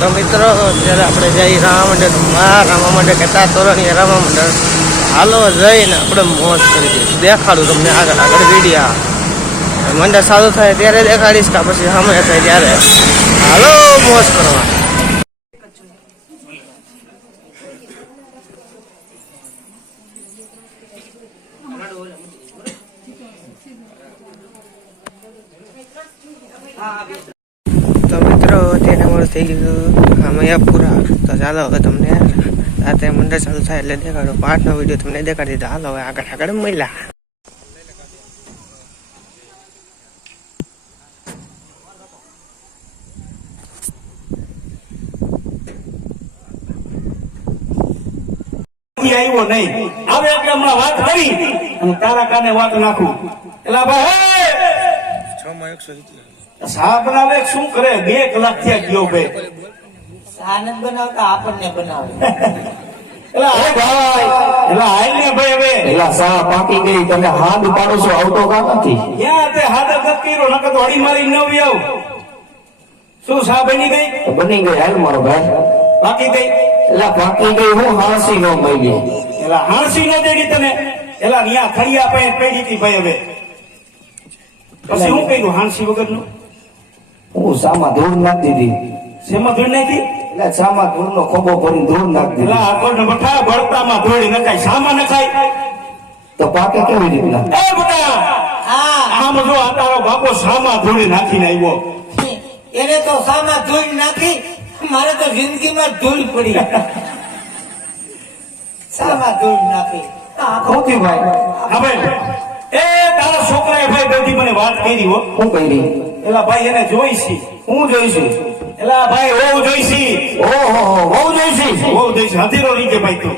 તો મિત્રો જ્યારે આપણે જઈ રામા મંડળમાં રામા મંડળ કહેતા તોરણીયા રામા મંડળ હાલો જઈને આપણે મોજ કરી દઈશું. દેખાડું તમને આગળ આગળ વિડીયા મંડળ સારું થાય ત્યારે દેખાડીશ કે પછી સામે થાય ત્યારે. હાલો મોજ કરવા. તો મિત્રો તેને મળું થઈ ગયું આમાં પૂરા. તો ચાલો હવે તમને રાતે મંડળ ચાલુ થાય એટલે દેખાડો. 5નો વિડીયો તમને દેખાડી દીધો. હાલો હવે આગળ આગળ મળ્યા. આવ્યો નહીં આવે એટલે હમણાં વાત કરી અને તારા કાને વાત નાખું એટલે ભાઈ 6 શા બનાવે શું કરે 2 કલાક થયા ગયો ભાઈ આનંદ બનાવતા આપણને બનાવે એટલે અરે ભાઈ એટલે હાલ ને ભાઈ હવે એલા સા પાકી ગઈ તમે હાથ ઉપાડો છો આવતો કા નથી ક્યાં તે હાથ કર્યો નકર તો હળી મારી નવી આવ શું સા બની ગઈ હાલ મારો ભાઈ બાકી ગઈ એલા પાકી ગઈ હું હાંસી નો મળી એલા હાંસી નો દેડી તને એલા ન્યા ખડિયા પે પેડી હતી ભાઈ હવે પછી હું કહ્યું હાંસી વગર નું હું સામા ધૂળ નાખી દીધી શેમાં ધૂળ નાખી એટલે સામા ધૂળ નો ખોબો ભરીને ધૂળ નાખી એલા આપણને બઠા બળતામાં ધોળી નખાય સામા નખાય તો પાકે કેવી રીતના એ બટા આમ જો આ તારો બાપો સામા ધોળી નાખીને આવ્યો એને તો સામા ધૂળ નાખી મારે તો જિંદગીમાં ધૂળ પડી સામા ધૂળ નાખી ખોટી ભાઈ હા ભાઈ એ તારા છોકરાએ ભાઈ બધી મને વાત કરી હો હું કરી એલા ભાઈ એને જોઈશી હું જોઈશું એલા ભાઈ હોવ જોઈશી ઓહો બહુ જોઈશી હોવ જોઈશી હથીરો લીધે ભાઈ તું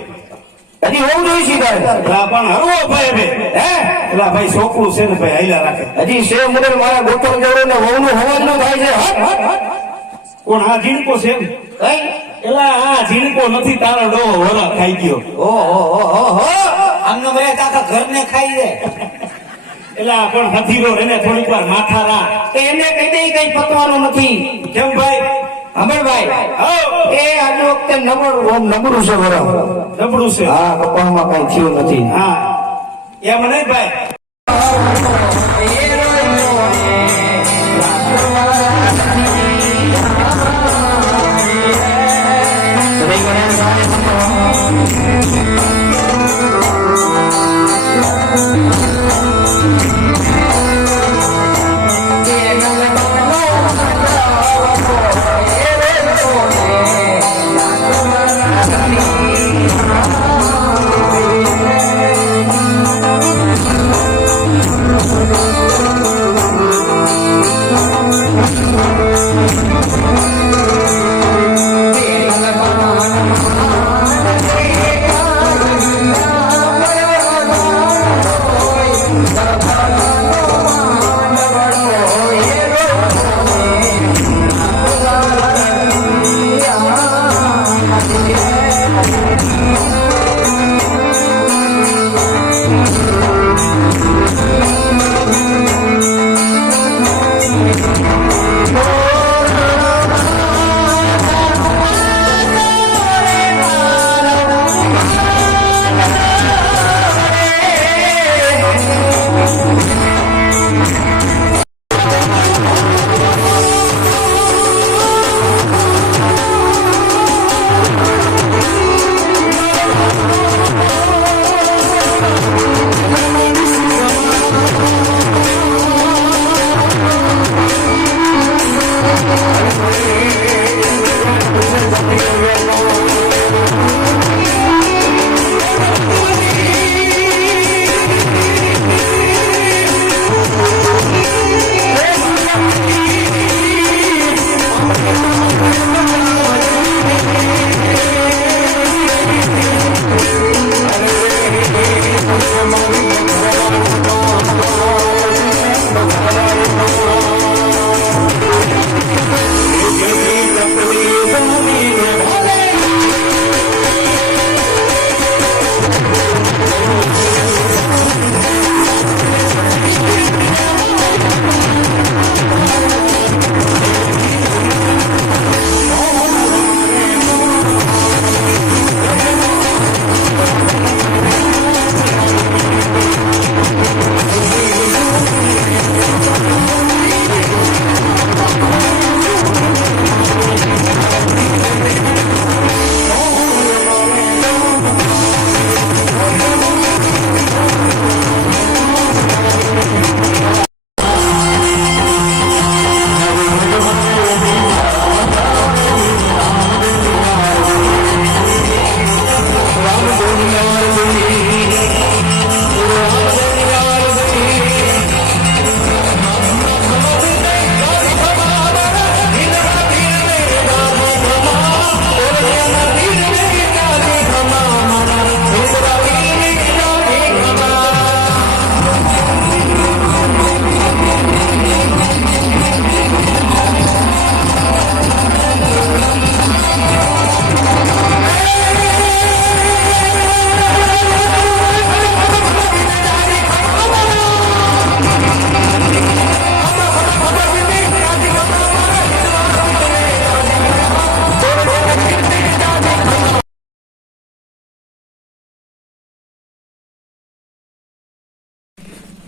હજી બહુ જોઈશી તારે એલા પણ હરવો ભાઈ હવે હે એલા ભાઈ છોકરું છે ને ભાઈ હાઈલા રાખે હજી શેર મુરલ મારા ગોઠણ જોડે ને વહુનું હવાનું થાય છે કોણ આ ઝીણકો છે કઈ એલા આ ઝીણકો નથી તારો ડોહો વરા ખાઈ ગયો ઓહો આમનો મને કાકા ઘરને ખાઈ દે એલા પણ હથીરો એને થોડીક વાર માથા રા એને કહી દે કઈ પતવાનું નથી કેમ ભાઈ અમરભાઈ એ આજે વખતે નબળું છે બરાબર નબળું છે હા કપાળમાં કઈ થયું નથી હા એમ નહીં ભાઈ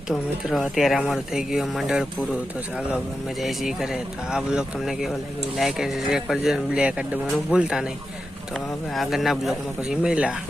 તો મિત્રો અત્યારે અમારું થઈ ગયું મંડળ પૂરું. તો ચાલો અમે જઈ છીએ ઘરે. તો આ બ્લોગ તમને કેવો લાગ્યો લાઈક અને શેર કરજો, બ્લેક દબાવવાનું ભૂલતા નહીં. તો હવે આગળના બ્લોગમાં પછી મળ્યા.